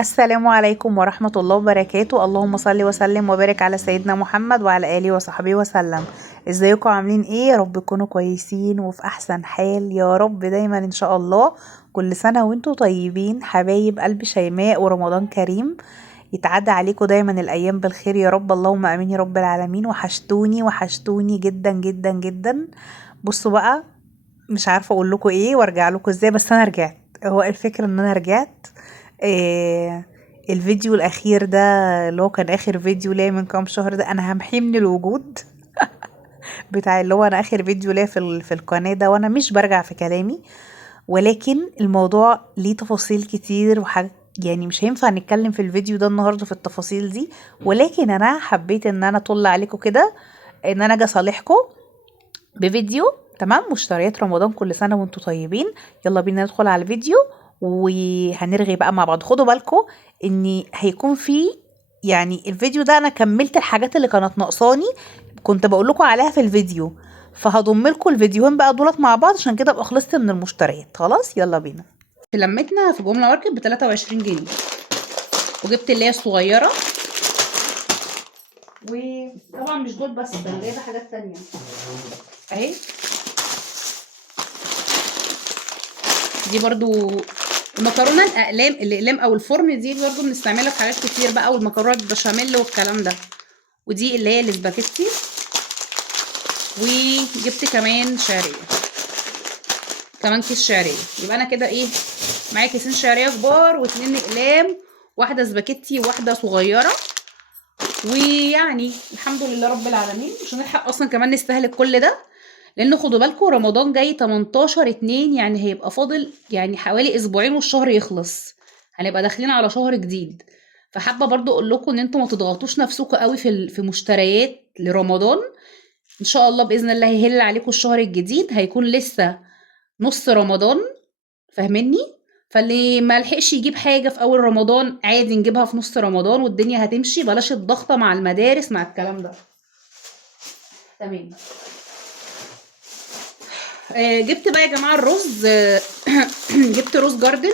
السلام عليكم ورحمة الله وبركاته. اللهم صل وسلم وبارك على سيدنا محمد وعلى آله وصحبه وسلم. ازيكم عاملين ايه؟ يا رب تكونوا كويسين وفي احسن حال يا رب دايما ان شاء الله. كل سنة وانتوا طيبين حبايب قلب شيماء، ورمضان كريم يتعدى عليكم دايما الايام بالخير يا رب، اللهم امين يا رب العالمين. وحشتوني وحشتوني جدا جدا جدا. بصوا بقى، مش عارفة اقول لكم ايه وارجع لكم ازاي، بس انا رجعت. هو الفكرة ان انا رجعت. إيه الفيديو الاخير ده اللي هو كان اخر فيديو ليا من كام شهر ده انا همحيه من الوجود. بتاع اللي هو انا اخر فيديو ليا في القناة ده، وانا مش برجع في كلامي. ولكن الموضوع ليه تفاصيل كتير وحاجة، يعني مش هينفع نتكلم في الفيديو ده النهاردة في التفاصيل دي. ولكن انا حبيت ان انا اطل عليكم كده، ان انا اجي اصالحكم بفيديو. تمام، مشتريات رمضان كل سنة وانتم طيبين. يلا بينا ندخل على الفيديو وهنرغي بقى مع بعض. خدوا بالكم ان هيكون في، يعني الفيديو ده انا كملت الحاجات اللي كانت ناقصاني، كنت بقول لكم عليها في الفيديو. فهضم لكم الفيديوهين بقى دولت مع بعض عشان كده ابقى خلصت من المشتريات. خلاص يلا بينا. في لمتنا في جمله ماركت ب 23 جنيه، وجبت اللي هي الصغيره. وطبعا مش دول بس، ده جايبه حاجات تانية اهي. دي برضو المكرونه الاقلام او الفرن، دي برضو بنستعملها في حاجات كتير بقى، والمكرونه البشاميل والكلام ده. ودي اللي هي الاسباجيتي. وجبت كمان شعريه، كمان كيس شعريه. يبقى انا كده ايه، معايا كيسين شعريه كبار واتنين اقلام، واحده سباكيتي وواحده صغيره. ويعني الحمد لله رب العالمين، مش هنلحق اصلا كمان نستهلك كل ده، لان خدوا بالكم رمضان جاي 18/2، يعني هيبقى فاضل يعني حوالي اسبوعين والشهر يخلص. هنبقى داخلين على شهر جديد. فحابه برضو اقول لكم ان انتوا ما تضغطوش نفسكم قوي في مشتريات لرمضان. ان شاء الله باذن الله هيهل عليكم الشهر الجديد، هيكون لسه نص رمضان، فاهمني؟ فاللي ما لحقش يجيب حاجه في اول رمضان عادي نجيبها في نص رمضان والدنيا هتمشي. بلاش الضغطه مع المدارس مع الكلام ده. تمام. جبت بقى يا جماعه الرز. جبت روز جاردن.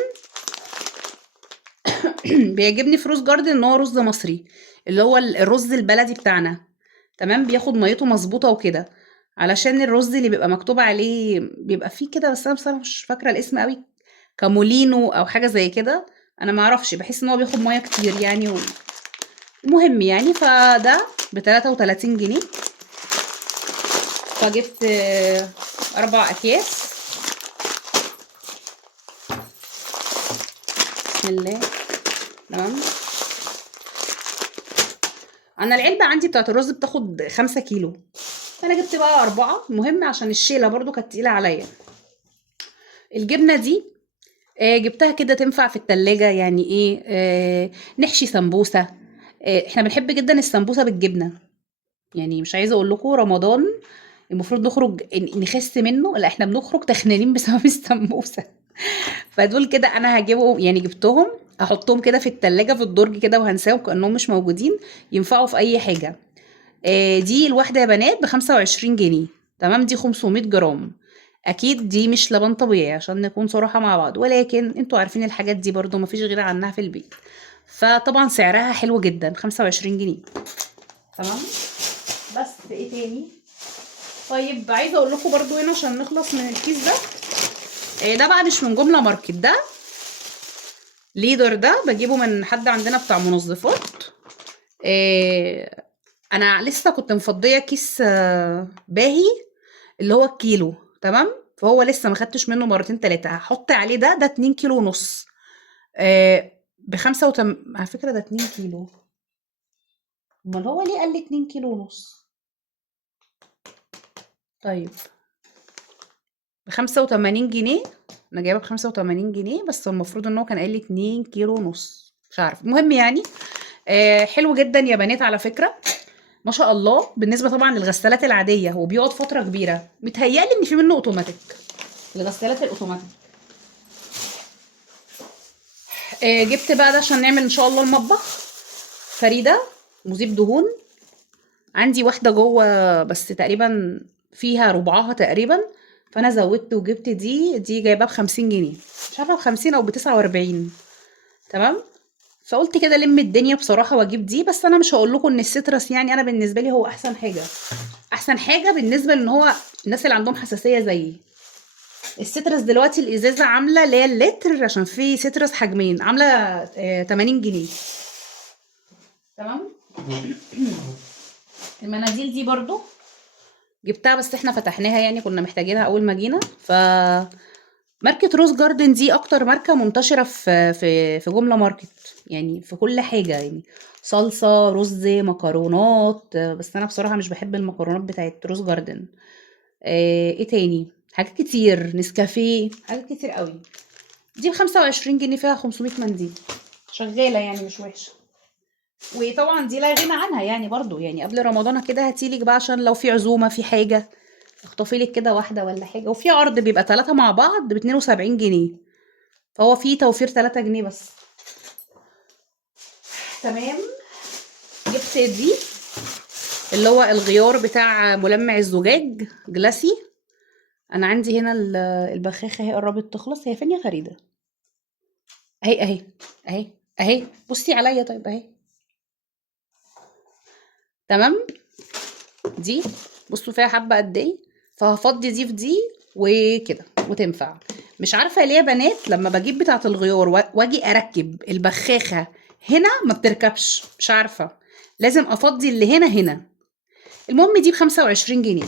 بيعجبني في روز جاردن ان هو رز مصري، اللي هو الرز البلدي بتاعنا. تمام، بياخد ميته مظبوطه وكده. علشان الرز اللي بيبقى مكتوب عليه بيبقى فيه كده، بس انا بصراحه مش فاكره الاسم قوي، كامولينو او حاجه زي كده. انا ما اعرفش، بحس ان هو بياخد ميه كتير يعني المهم يعني. فده ب 33 جنيه. فجبت 4 اكياس. بسم الله. تمام. انا العلبه عندي بتاعت الرز بتاخد 5 كيلو، فانا جبت بقى 4. المهم عشان الشيله برضو كانت تقيله عليا. الجبنه دي جبتها كده تنفع في التلاجة، يعني ايه، نحشي سمبوسه. احنا بنحب جدا السمبوسه بالجبنه. يعني مش عايزه اقول لكم رمضان المفروض نخرج نخس منه، لا احنا بنخرج تخنانين بسبب السمبوسه. فدول كده انا هجيبهم، يعني جبتهم احطهم كده في التلاجة في الدرج كده وهنساهم كأنهم مش موجودين. ينفعوا في اي حاجة. دي الواحدة يا بنات ب25 جنيه. تمام، دي 500 جرام. اكيد دي مش لبن طبيعي عشان نكون صراحة مع بعض، ولكن انتوا عارفين الحاجات دي برضو مفيش غير عنها في البيت. فطبعا سعرها حلو جدا، 25 جنيه. تمام. بس ايه تاني؟ طيب عايزه اقول لكم برضو هنا عشان نخلص من الكيس ده. ده بقى مش من جمله ماركت، ده ليدر، ده بجيبه من حد عندنا بتاع منظفات. آه، انا لسه كنت مفضيه كيس باهي اللي هو الكيلو. تمام، فهو لسه ما خدتش منه مرتين تلاتة. هحط عليه ده 2 كيلو ونص. على فكره ده 2 كيلو. امال هو ليه قال لي 2 كيلو ونص؟ طيب، ب85 جنيه. انا جايبه ب85 جنيه، بس المفروض ان هو كان قال لي 2 كيلو ونص، مش عارف. المهم يعني حلو جدا يا بنات على فكره، ما شاء الله. بالنسبه طبعا للغسالات العاديه هو بيقعد فتره كبيره. متهيألي ان في منه اوتوماتيك، الغسالات الاوتوماتيك. جبت بقى ده عشان نعمل ان شاء الله المطبخ. فريده مذيب دهون. عندي واحده جوه بس تقريبا فيها ربعها تقريبا، فانا زودت وجبت دي جايباها ب50 جنيه، مش عارفه ب50 او ب49. تمام. فقلت كده لم الدنيا بصراحة واجيب دي. بس انا مش هقول لكم ان السيترس يعني انا بالنسبة لي هو احسن حاجة. احسن حاجة بالنسبة لان هو الناس اللي عندهم حساسية زيي. السيترس دلوقتي الازازة عاملة اللي هي اللتر، عشان في سيترس حجمين، عاملة 80 جنيه. تمام. المناديل دي برضو جبتها، بس احنا فتحناها يعني كنا محتاجينها اول ما جينا. ماركة روز جاردن دي اكتر ماركة منتشرة في جملة ماركت، يعني في كل حاجة، يعني صلصة، رز، مكرونات. بس انا بصراحة مش بحب المكرونات بتاعت روز جاردن. ايه تاني؟ حاجات كتير، نسكافيه، حاجات كتير قوي. دي ب25 جنيه، فيها 500 منديل، شغالة يعني مش وحشة. وطبعا دي لا غنى عنها يعني برضو، يعني قبل رمضان كده هاتيلك بقى عشان لو في عزومة في حاجة، اخطفي لك كده واحدة ولا حاجة. وفي عرض بيبقى 3 مع بعض ب 72 جنيه، فهو في توفير 3 جنيه بس. تمام. جبت دي اللي هو الغيار بتاع ملمع الزجاج جلاسي. انا عندي هنا البخاخة اهي قربت تخلص. هي فين يا فريدة؟ اهي اهي اهي اهي، بصي عليا طيب اهي. تمام. دي بصوا فيها حبة قد ايه، فهفضي دي في دي وكده وتنفع. مش عارفة ليه يا بنات لما بجيب بتاعة الغيار واجي اركب البخاخة هنا ما بتركبش، مش عارفة، لازم افضي اللي هنا. المهم دي ب25 جنيه.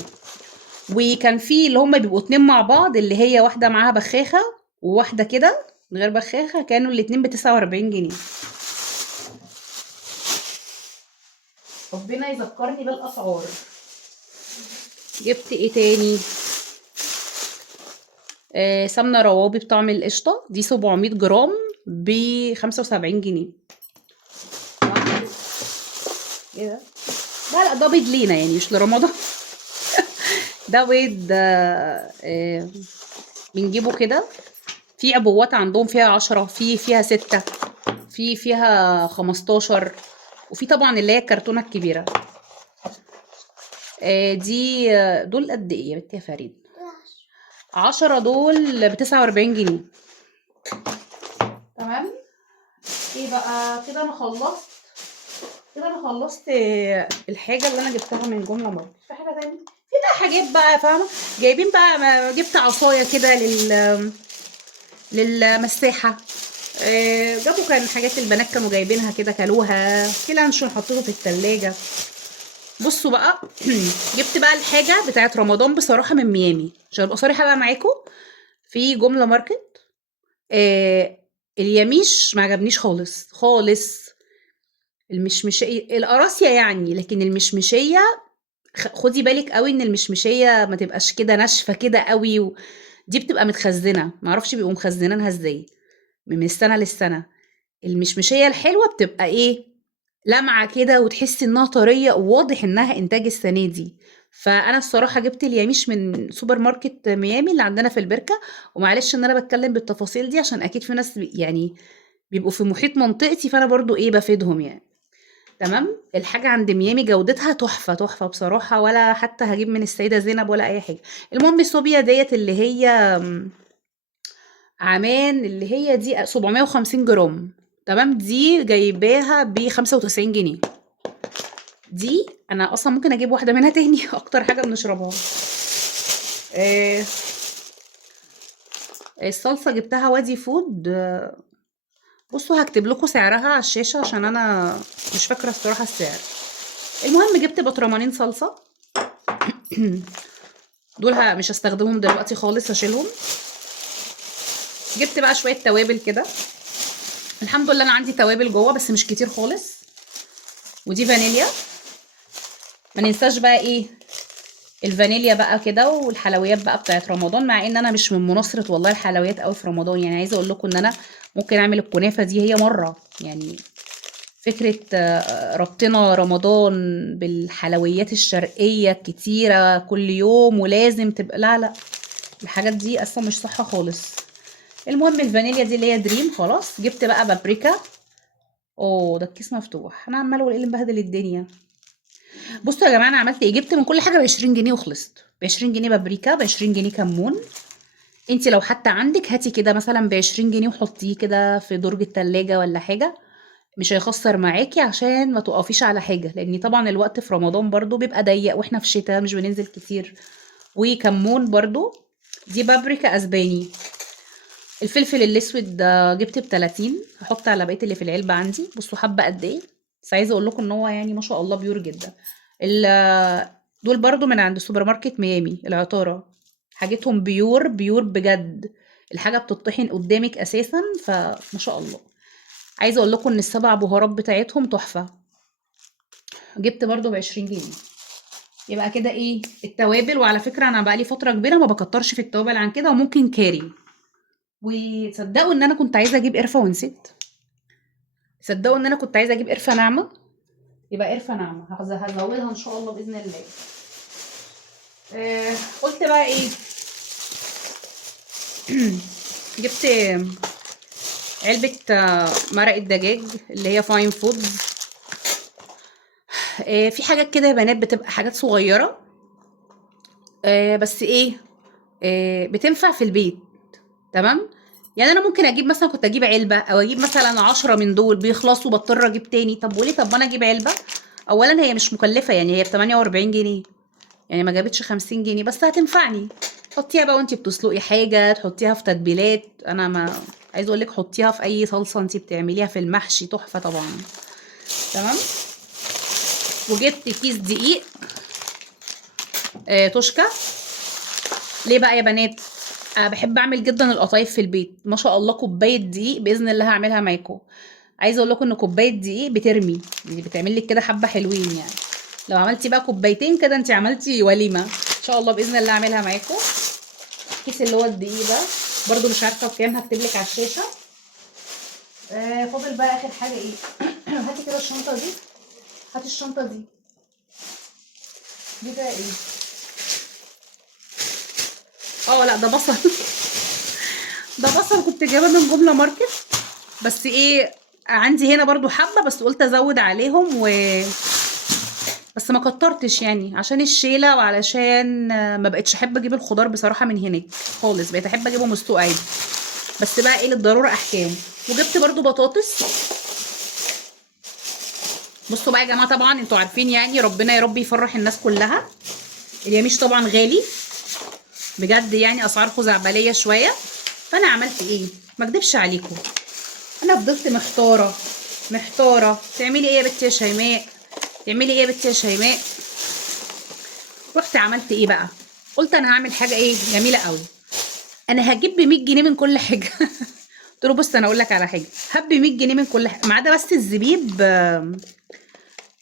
وكان في اللي هما بيبقوا اتنين مع بعض، اللي هي واحدة معاها بخاخة وواحدة كده من غير بخاخة، كانوا الاتنين ب49 جنيه. ربنا يذكرني بالاسعار. جبت ايه تاني؟ سمنة روابي بطعم القشطة، دي 700 جرام ب75 جنيه. ايه ده؟ لا ده بيض لينا يعني مش لرمضان. ده بيض بنجيبه كده. في عبوات عندهم فيها 10، فيها 6، فيها 15، وفي طبعا اللي هي الكرتونة الكبيرة. دي دول قد ايه يا بنتي يا فريد؟ 10 دول ب49 جنيه. تمام. ايه بقى كده انا خلصت. الحاجه اللي انا جبتها من جمله ماركت. في حاجه تانية؟ في بقى حاجات بقى فاهمه، جايبين بقى جبت عصايه كده للمساحه. جابوا كان حاجات البنات كانوا جايبينها كده، كلوها في لانشون حطيته في التلاجة. بصوا بقى. جبت بقى الحاجه بتاعت رمضان بصراحه من ميامي، عشان ابقى صريحه بقى معاكم. في جمله ماركت اليميش ما عجبنيش خالص خالص. المشمشية القراصية يعني، لكن المشمشية خدي بالك قوي ان المشمشية ما تبقاش كده ناشفة كده قوي دي بتبقى متخزنة، معرفش بيبقوا مخزنينها ازاي من السنة للسنة. المشمشية الحلوة بتبقى ايه، لمعة كده وتحسي انها طرية وواضح انها انتاج السنة دي. فانا الصراحة جبت اليميش من سوبر ماركت ميامي اللي عندنا في البركة. ومعلش ان انا بتكلم بالتفاصيل دي عشان اكيد في ناس يعني بيبقوا في محيط منطقتي، فانا برضو ايه بفيدهم يعني. تمام. الحاجة عند ميامي جودتها تحفة تحفة بصراحة، ولا حتى هجيب من السيدة زينب ولا أي حاجة. المهم الصوبيا ديت اللي هي عمان، اللي هي دي 750 جرام. تمام. دي جايباها ب95 جنيه. دي أنا أصلا ممكن أجيب واحدة منها تاني. أكتر حاجة بنشربها. الصلصة جبتها وادي فود. بصوا هكتب لكم سعرها على الشاشة عشان أنا مش فاكرة الصراحة السعر. المهم جبت بطرمانين صلصة. دول مش هستخدمهم دلوقتي خالص، هشيلهم. جبت بقى شويه توابل كده. الحمد لله انا عندي توابل جوه بس مش كتير خالص. ودي فانيليا. ما ننساش بقى ايه الفانيليا بقى كده، والحلويات بقى بتاعت رمضان، مع ان انا مش من مناصره والله الحلويات قوي في رمضان. يعني عايزه اقول لكم ان انا ممكن اعمل الكنافه دي هي مره يعني. فكره ربطنا رمضان بالحلويات الشرقيه الكتيره كل يوم ولازم تبقى، لا الحاجات دي اصلا مش صح خالص. المهم الفانيليا دي اللي هي دريم. خلاص جبت بقى بابريكا. اوه ده الكيس مفتوح، انا عماله اقول ايه اللي مبهدل الدنيا. بصوا يا جماعه انا عملت ايه، جبت من كل حاجه ب20 جنيه وخلصت. ب20 جنيه بابريكا، ب20 جنيه كمون. انت لو حتى عندك هاتي كده مثلا ب20 جنيه وحطيه كده في درج التلاجة ولا حاجه. مش هيخسر معاكي عشان ما تقفيش على حاجة، لان طبعا الوقت في رمضان برضو بيبقى ضيق واحنا في شتاء مش بننزل كتير. وكمون برضو. دي بابريكا اسباني. الفلفل الاسود ده جبت ب30، هحط على بقيه اللي في العلبه عندي. بصوا حبه قد ايه. بس عايزه اقول لكم ان هو يعني ما شاء الله بيور جدا. دول برضو من عند سوبر ماركت ميامي العطاره. حاجتهم بيور بيور بجد. الحاجه بتطحن قدامك اساسا، فما شاء الله. عايزه اقول لكم ان السبع بهارات بتاعتهم تحفه. جبت برضو ب20 جنيه. يبقى كده ايه التوابل. وعلى فكره انا بقالي فتره كبيره ما بكترش في التوابل عن كده، وممكن كاري. وتصدقوا ان انا كنت عايزه اجيب قرفه ونسيت. صدقوا ان انا كنت عايزه اجيب قرفه ناعمه. يبقى قرفه ناعمه هزودها ان شاء الله باذن الله. قلت بقى ايه. جبت علبه مرق الدجاج اللي هي فاين فودز. في حاجات كده يا بنات بتبقى حاجات صغيره. بس ايه. بتنفع في البيت. تمام. يعني انا ممكن اجيب مثلا، كنت اجيب علبه او اجيب مثلا 10 من دول بيخلصوا بضطر اجيب تاني. طب وليه؟ طب ما انا اجيب علبه. اولا هي مش مكلفه، يعني هي ب 48 جنيه. يعني ما جابتش 50 جنيه، بس هتنفعني. حطيها بقى وانتي بتسلقي حاجه، تحطيها في تتبيلات. انا ما عايزه اقول لك حطيها في اي صلصه انتي بتعمليها في المحشي، تحفه طبعا. تمام. وجبت كيس دقيق. توشكا. ليه بقى يا بنات؟ انا بحب اعمل جدا القطايف في البيت. ما شاء الله كوبايه دقيق باذن الله هعملها معاكم. عايزه اقول لكم ان كوبايه دقيق بترمي، يعني بتعمل لك كده حبه حلوين يعني. لو عملتي بقى كوبايتين كده انت عملتي وليمه ان شاء الله باذن الله اعملها معاكم. الكيس اللي هو الدقيق ده برده مش عارفه بكام، هكتب لك على الشاشه. فاضل بقى اخر حاجه ايه. هاتي كده الشنطه دي. هاتي الشنطه دي. دي بقى ايه. لا ده بصل. ده بصل كنت جايباه من جمله ماركت. بس ايه. عندي هنا برضو حبه، بس قلت ازود عليهم بس ما كترتش يعني عشان الشيله، وعلشان ما بقتش احب اجيب الخضار بصراحه من هناك خالص. بقيت احب اجيبه مسلوق عادي. بس بقى ايه للضروره احكام. وجبت برضو بطاطس. بصوا بقى يا جماعه، طبعا انتوا عارفين يعني ربنا يا رب يفرح الناس كلها. اليميش طبعا غالي بجد، يعني اسعار خزعبليه شويه. فانا عملت ايه؟ ما اكدبش عليكم. انا فضلت محتاره. محتاره تعملي ايه يا بنتي يا شيماء؟ تعملي ايه يا بنتي يا شيماء؟ رحت عملت ايه بقى؟ قلت انا هعمل حاجه ايه جميله قوي. انا هجيب ب100 جنيه من كل حاجه. قلت له بص انا اقول لك على حاجه. هب 100 جنيه من كل حاجه ما عدا بس الزبيب.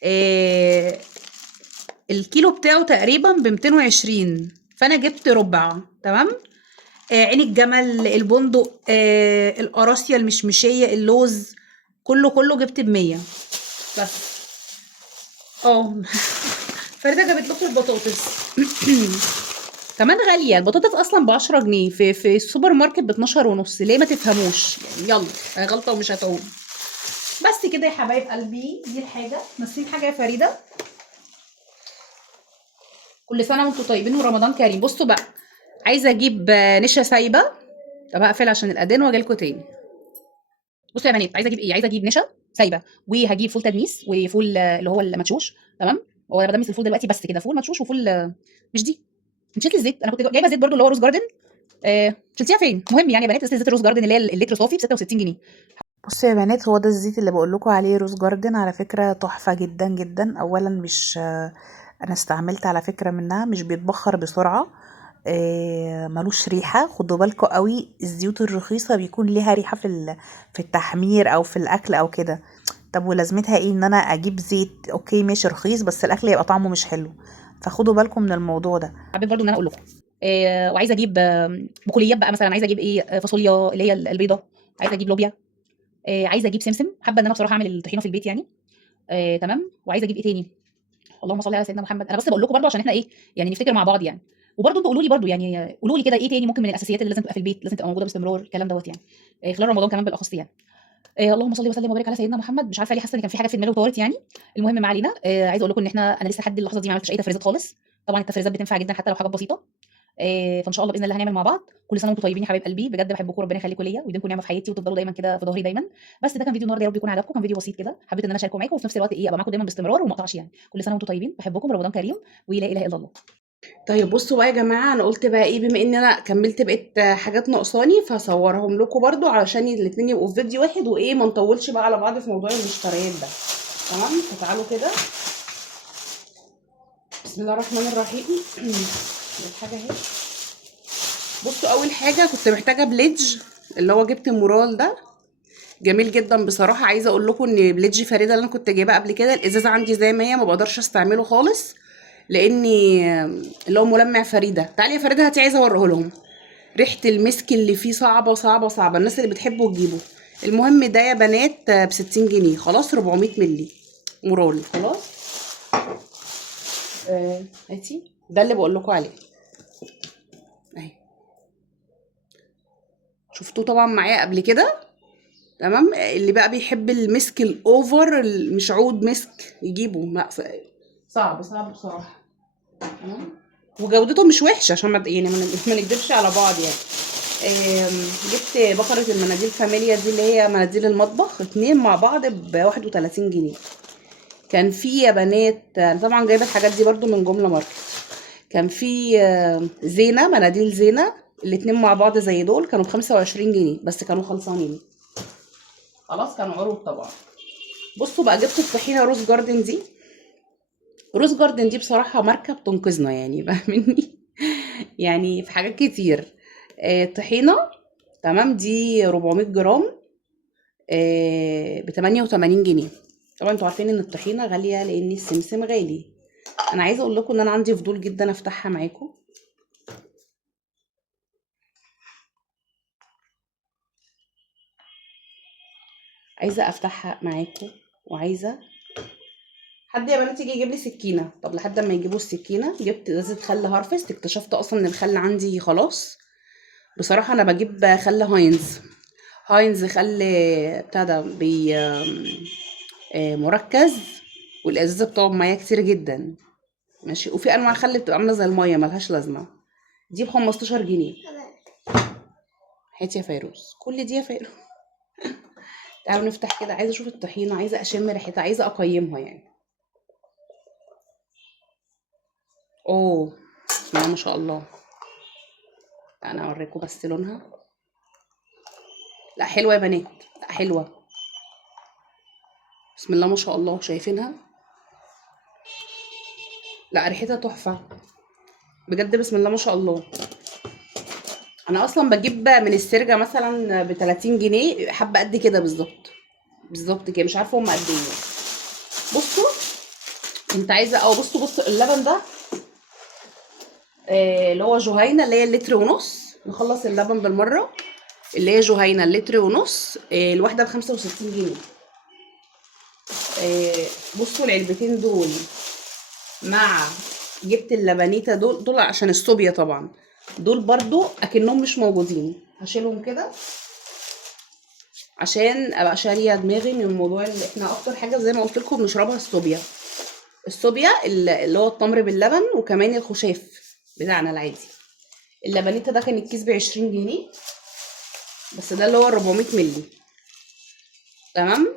آه الكيلو بتاعه تقريبا ب220، فانا جبت ربع. تمام. عين الجمل، البندق، القراصية المشمشية، اللوز. كله كله جبت ب100 بس. فريدة جابت لكم البطاطس. كمان غالية البطاطس أصلا ب10 جنيه، في السوبر ماركت ب12 ونص. ليه ما تفهموش يعني. يلا غلطة ومش هتعود. بس كده يا حبايب قلبي، دي الحاجة. ناسيين حاجة يا فريدة؟ كل سنة وانتم طيبين ورمضان كريم. بصوا بقى. عايزة أجيب نشا سايبة. طب هقفل عشان الأذان وأجيلكوا تاني. بصوا يا بنات، عايزه اجيب ايه. عايزه اجيب نشا سايبه، وهجيب فول تدميس وفول اللي هو المدشوش. تمام. هو انا بدمس الفول دلوقتي بس كده، فول مدشوش وفول مش دي. نسيت الزيت. انا كنت جايبه زيت برضو اللي هو روز جاردن. شلتيها فين؟ المهم يعني يا بنات، زيت روز جاردن اللي هي اللتر صافي ب 66 جنيه. بصوا يا بنات، هو ده الزيت اللي بقول لكم عليه روز جاردن. على فكره تحفه جدا جدا. اولا مش انا استعملت على فكره منها، مش بيتبخر بسرعه. ملوش ريحه. خدوا بالكم قوي، الزيوت الرخيصه بيكون ليها ريحه في التحمير او في الاكل او كده. طب ولازمتها ايه ان انا اجيب زيت؟ اوكي ماشي رخيص، بس الاكل يبقى طعمه مش حلو. فخدوا بالكم من الموضوع ده. حبيت برضو ان انا اقول لكم. وعايزه اجيب بقوليات بقى. مثلا عايزه اجيب ايه، فاصوليا اللي هي البيضه. عايزه اجيب لوبيا. عايزه اجيب سمسم. حابه ان انا بصراحه اعمل الطحينه في البيت يعني. تمام. وعايزه اجيب ايه تاني. اللهم صل على سيدنا محمد. انا بس بقول لكم برضو عشان احنا ايه يعني نفتكر مع بعض يعني. وبرضو انتوا قولوا لي برضو، يعني قولوا لي كده ايه تاني ممكن من الاساسيات اللي لازم تبقى في البيت، لازم تبقى موجوده باستمرار الكلام دوت يعني. خلال رمضان كمان بالاخص يعني. اللهم صل وسلم وبارك على سيدنا محمد. مش عارفه ليه حاسه ان كان في حاجه في دماغي وطارت يعني. المهم ما علينا. عايزه اقول لكم ان انا لسه لحد اللحظه دي ما عملتش اي تفريزات خالص. طبعا التفريزات بتنفع جدا حتى لو حاجات بسيطه. فان شاء الله باذن الله هنعمل مع بعض. كل سنه وانتم طيبين يا حبايب قلبي، بجد بحبكم، ربنا يخليكم ليا ويديمكم نعمه في حياتي وتفضلوا دايما كده في ظهري دايما. بس ده كان فيديو النهارده، يا رب يكون عجبكم، كان فيديو بسيط كده حبيت ان انا اشاركه معاكم، وفي نفس الوقت ايه ابقى معاكم دايما باستمرار وما اقطعش يعني. كل سنه وانتم طيبين، بحبكم، رمضان كريم ولا اله الا الله. طيب بصوا بقى يا جماعه، انا قلت بقى ايه، بما ان انا كملت بقيت حاجات ناقصاني فهصورهم لكم برضو علشان الاتنين يبقوا في فيديو واحد، وايه ما نطولش بقى على بعض في موضوع المشتريات ده. تمام، فتعالوا كده. بسم الله الرحمن الرحيم. الحاجه اهي. بصوا، اول حاجه كنت محتاجه بليدج، اللي هو جبت مورال ده جميل جدا بصراحه. عايزه اقول لكم ان بليدج فريده اللي انا كنت جايباه قبل كده الازازه عندي زي ما هي، ما بقدرش استعمله خالص لاني اللي هو ملمع فريده. تعالي يا فريده هاتي، عايزه اوريه لهم. ريحه المسك اللي فيه صعبه صعبه صعبه، الناس اللي بتحبه تجيبه. المهم ده يا بنات ب60 جنيه خلاص، 400 مللي مورال خلاص. هاتي ده اللي بقول لكم عليه اهي، شفتوه طبعا معايا قبل كده. تمام، اللي بقى بيحب المسك الاوفر، مش عود مسك يجيبه، لا صعب صعب بصراحه. تمام، وجودته مش وحشه عشان يعني ما نكدبش على بعض يعني. جبت بكرة المناديل فاميليا دي اللي هي مناديل المطبخ، 2 مع بعض ب31 جنيه. كان في يا بنات، انا طبعا جايبه الحاجات دي برضو من جمله ماركت. كان في زينه، مناديل زينه، الاتنين مع بعض زي دول كانوا ب25 جنيه، بس كانوا خلصانين خلاص، كانوا عروض طبعا. بصوا بقى، جبت الطحينه روز جاردن دي. روز جاردن دي بصراحه ماركه بتنقذنا يعني بقى مني يعني في حاجات كتير. طحينه، تمام، دي 400 جرام ب88 جنيه. طبعا انتوا عارفين ان الطحينه غاليه لان السمسم غالي. انا عايزه اقول لكم ان انا عندي فضول جدا افتحها معاكم. عايزه افتحها معاكم، وعايزه حد يا بنات يجي يجيب لي سكينه. طب لحد ما يجيبوا السكينه، جبت ازازه خل هارفست. اكتشفت اصلا ان الخل عندي خلاص. بصراحه انا بجيب خل هاينز. هاينز خل بتاع ده مركز، والازازه بتقعد معايا كتير جدا. ماشي، وفي انواع خل بتبقى عامله زي الميه ملهاش لازمه. دي ب15 جنيه. هات يا فيروز، كل دي يا فيروز. تعالوا نفتح كده، عايزه اشوف الطحينه، عايزه اشم ريحتها، عايزه اقيمها يعني. اوه، بسم الله ما شاء الله. انا اوريكم بس لونها. لا حلوه يا بنات، لا حلوه، بسم الله ما شاء الله، شايفينها؟ لا ريحتها تحفه بجد، بسم الله ما شاء الله. انا اصلا بجيب من السرجه مثلا ب30 جنيه حبه قد كده بالظبط. بالظبط كده، مش عارفه هم قد ايه. بصوا، انت عايزه بصوا اللبن ده اللي هو جهينه، اللي هي اللتر ونص. نخلص اللبن بالمره. اللي هي جهينه اللتر ونص، الواحده ب65 جنيه. بصوا العلبتين دول مع، جبت اللبنيتا دول عشان الصوبيا طبعا. دول برضو اكنهم مش موجودين، هشيلهم كده عشان ابقى شاريه دماغي من الموضوع. اللي احنا اكتر حاجه زي ما قلت لكم بنشربها الصوبيا. الصوبيا اللي هو التمر باللبن، وكمان الخشاف بتاعنا العادي. اللبنيتا ده كان الكيس ب20 جنيه، بس ده اللي هو 400 مللي. تمام،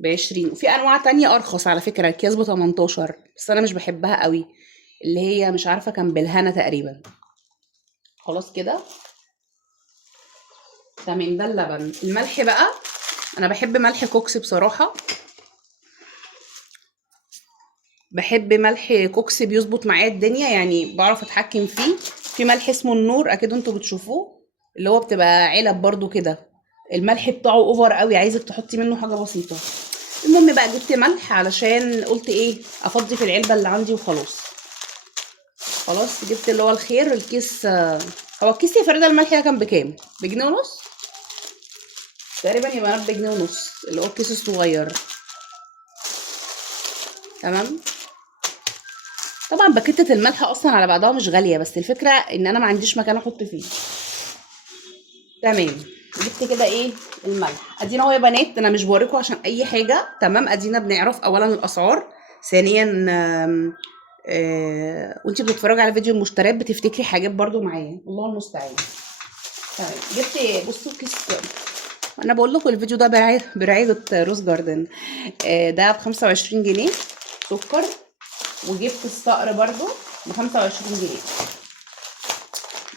ب20. وفي انواع تانية ارخص على فكره، الكيس ب18، بس انا مش بحبها قوي. اللي هي مش عارفه كان بالهنا تقريبا. خلاص كده تمام. ده اللبن. الملح بقى، انا بحب ملح كوكس بصراحه. بحب ملح كوكس، بيظبط معايا الدنيا يعني، بعرف اتحكم فيه. في ملح اسمه النور، اكيد انتوا بتشوفوه، اللي هو بتبقى علب برضو كده. الملح بتاعه اوفر قوي، عايزك تحطي منه حاجه بسيطه. المهم بقى، جبت ملح علشان قلت ايه افضي في العلبه اللي عندي وخلاص. خلاص جبت اللي هو الخير الكيس. هو الكيس يا فريده الملح ده كان بكام؟ بجنيه ونص تقريبا، يبقى انا بجنيه ونص اللي هو الكيس الصغير. تمام. طبعا باكيتة الملح اصلا على بعضها مش غاليه، بس الفكره ان انا ما عنديش مكان احط فيه. تمام. جبت كده ايه الملح. ادينا اهو يا بنات، انا مش بوريكم عشان اي حاجه. تمام، ادينا بنعرف اولا الاسعار، ثانيا وانت بتتفرجي على فيديو المشتريات بتفتكري حاجات برضو معايا، الله المستعان. تمام، جبت بصوا كيس. انا بقول لكم الفيديو ده برعاية روز جاردن. ده ب25 جنيه سكر. وجبت الصقر برضو ب25 جنيه.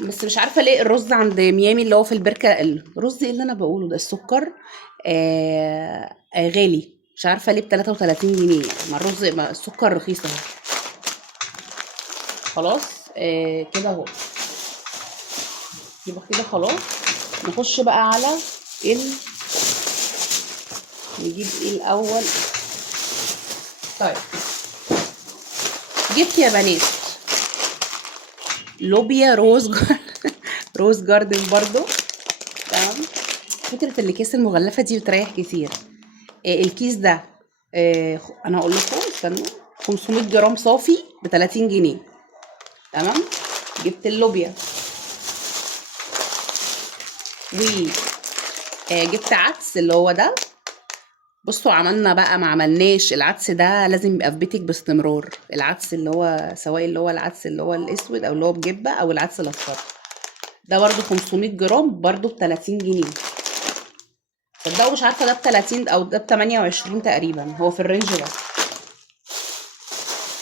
بس مش عارفه ليه الرز عند ميامي اللي هو في البركه، الرز ايه اللي انا بقوله ده، السكر غالي، مش عارفه ليه ب33 جنيه. ما الرز، ما السكر رخيص اهو. خلاص كده اهو، يبقى كده خلاص. نخش بقى على نجيب ايه الاول. طيب، جبت يا بنات لوبيا روز جاردن برضو. تمام. فكره الاكياس المغلفه دي بتريح كتير. الكيس ده انا هقول لكم استنوا، 500 جرام صافي ب30 جنيه. تمام. جبت اللوبيا وجبت عدس اللي هو ده. بصوا عملنا بقى ما عملناش، العدس ده لازم يبقى في بيتك باستمرار. العدس اللي هو سواء اللي هو العدس اللي هو الاسود او اللي هو بجبه او العدس الاصفر، ده برضو 500 جرام برضو ب30 جنيه. صدقوا مش عارفه ده ب30 او ده ب28 تقريبا، هو في الرينج ده.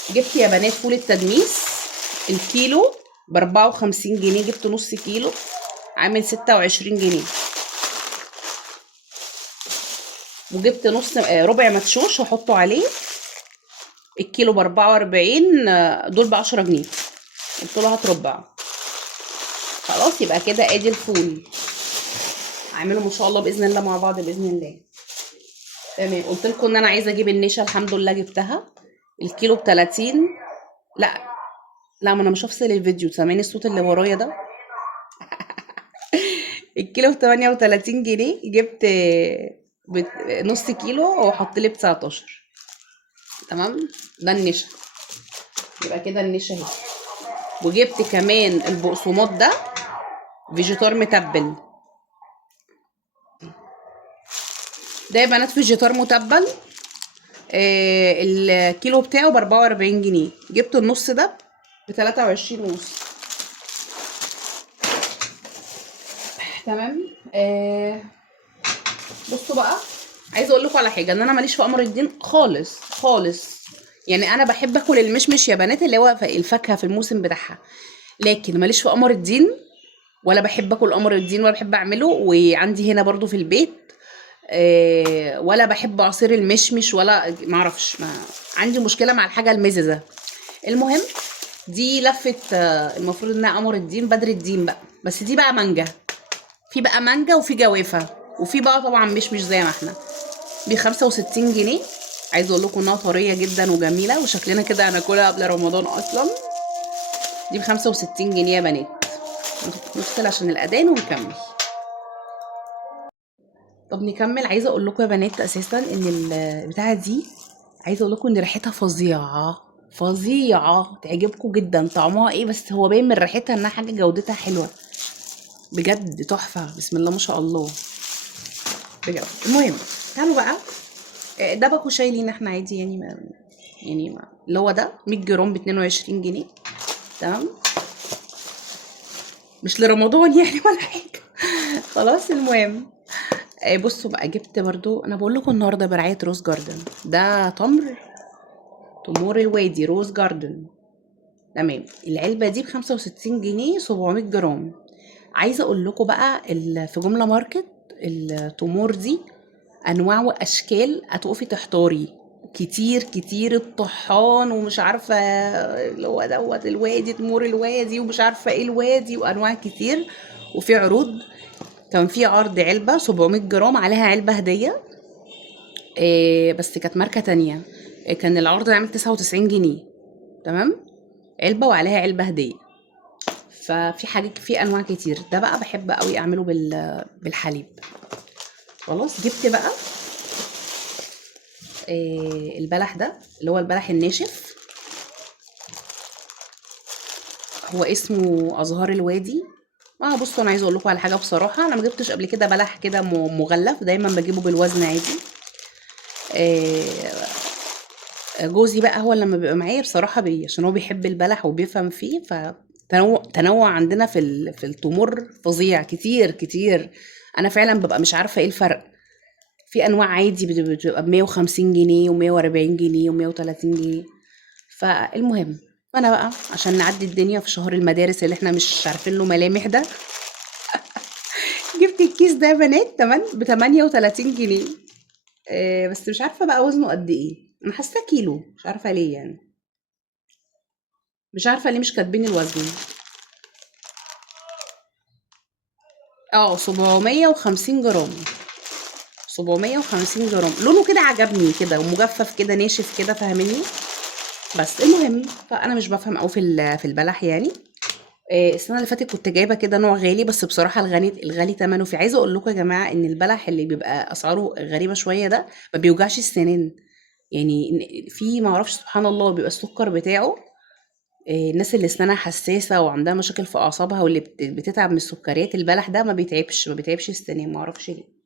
جبت يا بنات فول التدميس الكيلو ب54 جنيه، جبت نص كيلو عامل 26 جنيه. وجبت نص ربع مدشوش واحطه عليه، الكيلو ب44، دول ب10 جنيه. قلت له هات ربع. خلاص يبقى كده ادي الفول، هعمله ان شاء الله باذن الله مع بعض باذن الله. تمام. قلت لكم ان انا عايزه اجيب النشا، الحمد لله جبتها. الكيلو ب30. لا ما انا مش هفصل الفيديو، سامعين الصوت اللي ورايا ده؟ الكيلو ب38 جنيه. جبت نص كيلو وحط لي ب19. تمام. ده النشا، يبقى كده النشا اهي. وجبت كمان البقسماط ده فيجيتار متبل. ده يا بنات فيجيتار متبل. الكيلو بتاعه ب44 جنيه. جبت النص ده ب23 ونص. تمام. بصوا بقى، عايزه اقول لكم على حاجه، ان انا ماليش في قمر الدين خالص خالص. يعني انا بحب اكل المشمش يا بنات اللي هو الفاكهه في الموسم بتاعها، لكن ماليش في قمر الدين، ولا بحب اكل قمر الدين ولا بحب اعمله. وعندي هنا برضو في البيت ولا بحب عصير المشمش ولا معرفش، ما عندي مشكله مع الحاجه المززه. المهم دي لفه المفروض انها قمر الدين بدر الدين بقى، بس دي بقى مانجا. في بقى مانجا وفي جوافه وفي بقى طبعا مشمش زي ما احنا. ب65 جنيه. عايزه اقول لكم انها طريه جدا وجميله، وشكلنا كده هناكلها قبل رمضان اصلا. دي ب65 جنيه يا بنات. نفصل عشان الاذان ونكمل. طب نكمل. عايزه اقول لكم يا بنات اساسا ان البتاعه دي، عايزه اقول لكم ان ريحتها فظيعه فظيعه، تعجبكم جدا. طعمها ايه بس هو باين من ريحتها انها حاجه جودتها حلوه بجد، تحفه بسم الله ما شاء الله بجد. المهم تعالوا بقى، ده باكو شاي لينا احنا عادي يعني، ما اللي هو ده 100 جرام ب22 جنيه. تمام. مش لرمضان يعني ولا حاجه. خلاص المهم بصوا بقى، جبت برضو، انا بقول لكم النهارده برعايه روز جاردن. ده تمور الوادي روز جاردن. تمام. العلبه دي ب65 جنيه 700 جرام. عايزه اقول لكم بقى في جمله ماركت التمور دي انواع واشكال هتقفي تحتاري. كتير كتير الطحان ومش عارفه اللي هو دوت الوادي، تمور الوادي ومش عارفه ايه الوادي، وانواع كتير. وفي عروض، كان في عرض علبه 700 جرام عليها علبه هديه. بس كانت ماركه تانية. كان العرض عامل 99 جنيه. تمام. علبه وعليها علبه هديه. ففي حاجات، في انواع كتير. ده بقى بحب قوي اعمله بالحليب. خلاص جبت بقى البلح ده اللي هو البلح الناشف، هو اسمه ازهار الوادي. بصوا انا عايزه اقول لكم على حاجه بصراحه، انا ما جبتش قبل كده بلح كده مغلف، دايما بجيبه بالوزن عادي. جوزي بقى هو لما بيبقى معايا بصراحة عشان هو بيحب البلح وبيفهم فيه، تنوع عندنا في التمور فظيع، كتير كتير. انا فعلا ببقى مش عارفة ايه الفرق. في انواع عادي بتبقى ب 150 جنيه و140 جنيه و130 جنيه. فالمهم، فانا بقى عشان نعدي الدنيا في شهر المدارس اللي احنا مش عارفين له ملامح ده، جبت الكيس ده يا بنات تمن ب 38 جنيه. بس مش عارفة بقى وزنه قد ايه. انا حاساه كيلو، مش عارفة ليه يعني. مش عارفة ليه مش كاتبين الوزن. 750 جرام. 750 جرام. لونه كده عجبني كده، ومجفف كده ناشف كده، فاهميني؟ بس المهم، فانا مش بفهم قوي في البلح يعني. السنه اللي فاتت كنت جايبه كده نوع غالي، بس بصراحه الغالي ثمنه فيه. عايزه اقول لكم يا جماعه ان البلح اللي بيبقى اسعاره غريبه شويه ده ما بيوجعش السنان. يعني في، ما اعرفش، سبحان الله، بيبقى السكر بتاعه. الناس اللي اسنانها حساسه وعندها مشاكل في اعصابها واللي بتتعب من السكريات، البلح ده ما بيتعبش السنان، ما اعرفش ليه.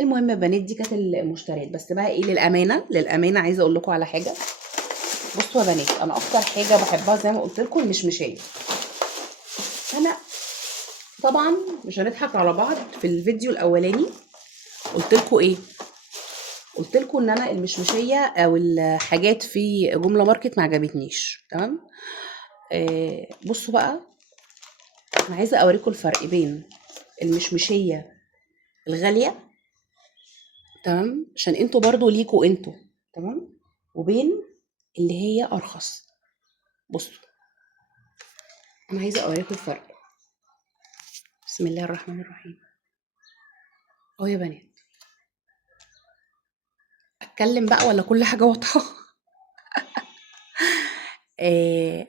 المهم يا بنات، دي كانت المشتريات. بس بقى ايه، للامانه عايزه اقول لكم على حاجه. بصوا يا بنات، انا اكتر حاجه بحبها زي ما قلت لكم المشمشيه. انا طبعا مش هنضحك على بعض، في الفيديو الاولاني قلت لكم ايه؟ قلت لكم ان انا المشمشيه او الحاجات في جمله ماركت ما عجبتنيش. تمام. بصوا بقى، انا عايزه اوريكم الفرق بين المشمشيه الغاليه، تمام، عشان انتوا برضو ليكوا انتوا، تمام، وبين اللي هي ارخص. بصوا، انا عايزه اوريكم الفرق. بسم الله الرحمن الرحيم. اهو يا بنات، اتكلم بقى ولا كل حاجه واضحه؟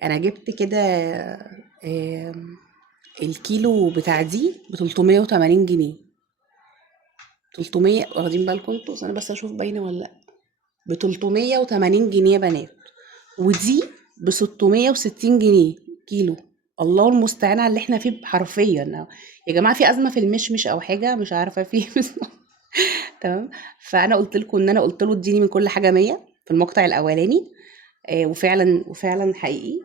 انا جبت كده آه الكيلو بتاع دي ب 380 جنيه. 300، واخدين بالكم انتوا؟ انا بس اشوف باينه ولا لا. ب 380 جنيه يا بنات. ودي ب 660 جنيه كيلو. الله المستعان على اللي احنا فيه حرفيا. يا جماعه، في ازمه في المشمش او حاجه، مش عارفه فيه. تمام. فانا قلت لكم ان انا قلت له اديني من كل حاجه 100 في المقطع الاولاني. وفعلا حقيقي.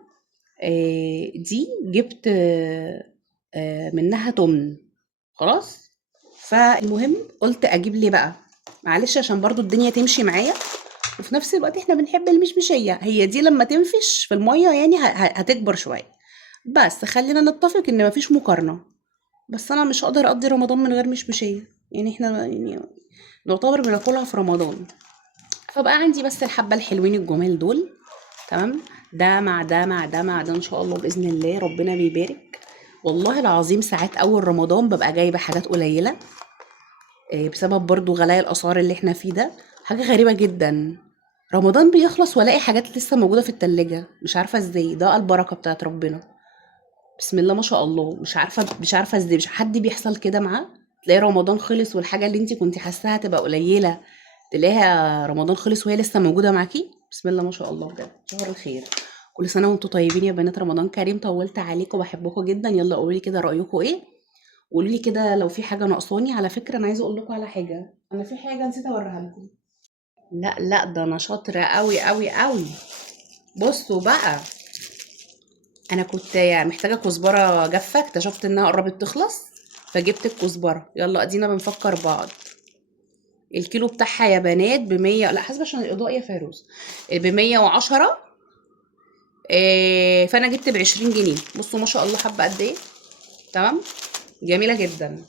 دي جبت منها تمن. خلاص. فالمهم قلت اجيب لي بقى، معلش عشان برضو الدنيا تمشي معايا، وفي نفس الوقت احنا بنحب المشمشية. هي دي لما تنفش في المية يعني هتكبر شوية. بس خلينا نتفق ان مفيش مقارنة. بس انا مش هقدر اقضي رمضان من غير مشمشية. يعني احنا يعني نعتبر بناكلها في رمضان. فبقى عندي بس الحبة الحلوين الجمال دول. تمام. ده مع ده مع ده مع ده ان شاء الله باذن الله ربنا بيبارك. والله العظيم ساعات اول رمضان ببقى جايبه حاجات قليله، بسبب برضو غلاء الاسعار اللي احنا فيه ده. حاجه غريبه جدا، رمضان بيخلص والاقي حاجات لسه موجوده في التلاجة. مش عارفه ازاي، ده البركه بتاعت ربنا. بسم الله ما شاء الله. مش عارفه ازاي، مش حد بيحصل كده معاه. تلاقي رمضان خلص والحاجه اللي انت كنت حاساها تبقى قليله تلاقيها رمضان خلص وهي لسه موجوده معاكي. بسم الله ما شاء الله، بجد شهر الخير. كل سنه وانتم طيبين يا بنات، رمضان كريم. طولت عليكم وبحبكم جدا. يلا قولوا لي كده رايكم ايه. وقولوا لي كده لو في حاجه ناقصاني. على فكره انا عايزه اقول لكم على حاجه، انا في حاجه نسيت اوريها لكم. لا لا، ده انا شاطره قوي قوي قوي. بصوا بقى، انا كنت يعني محتاجه كزبره جافه، اكتشفت انها قربت تخلص، فجبت الكزبره. يلا ادينا بنفكر بعض. الكيلو بتاعها يا بنات ب100، لا حسب عشان الاضاءه يا فيروز، ب110. فانا جبت ب20 جنيه. بصوا ما شاء الله، حبه قد ايه. تمام. جميله جدا.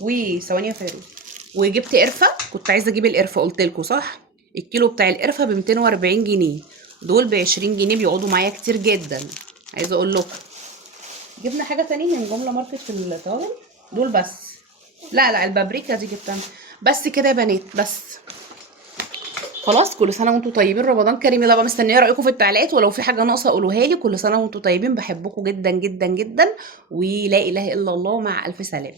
وثواني يا فيروز. وجبت قرفه، كنت عايزه اجيب القرفه قلت لكم صح. الكيلو بتاع القرفه ب240 جنيه. دول ب20 جنيه بيقعدوا معايا كتير جدا. عايزه اقول لكم جبنا حاجه تانية من جمله ماركت في الطاول. دول بس. لا لا، البابريكا دي جبتها. بس كده يا بنات، بس خلاص. كل سنه وانتم طيبين، رمضان كريم. يلا بقى مستنيه رايكم في التعليقات، ولو في حاجه ناقصه قولوها لي. كل سنه وانتم طيبين، بحبكم جدا جدا جدا، ولا اله الا الله، مع الف سلامه.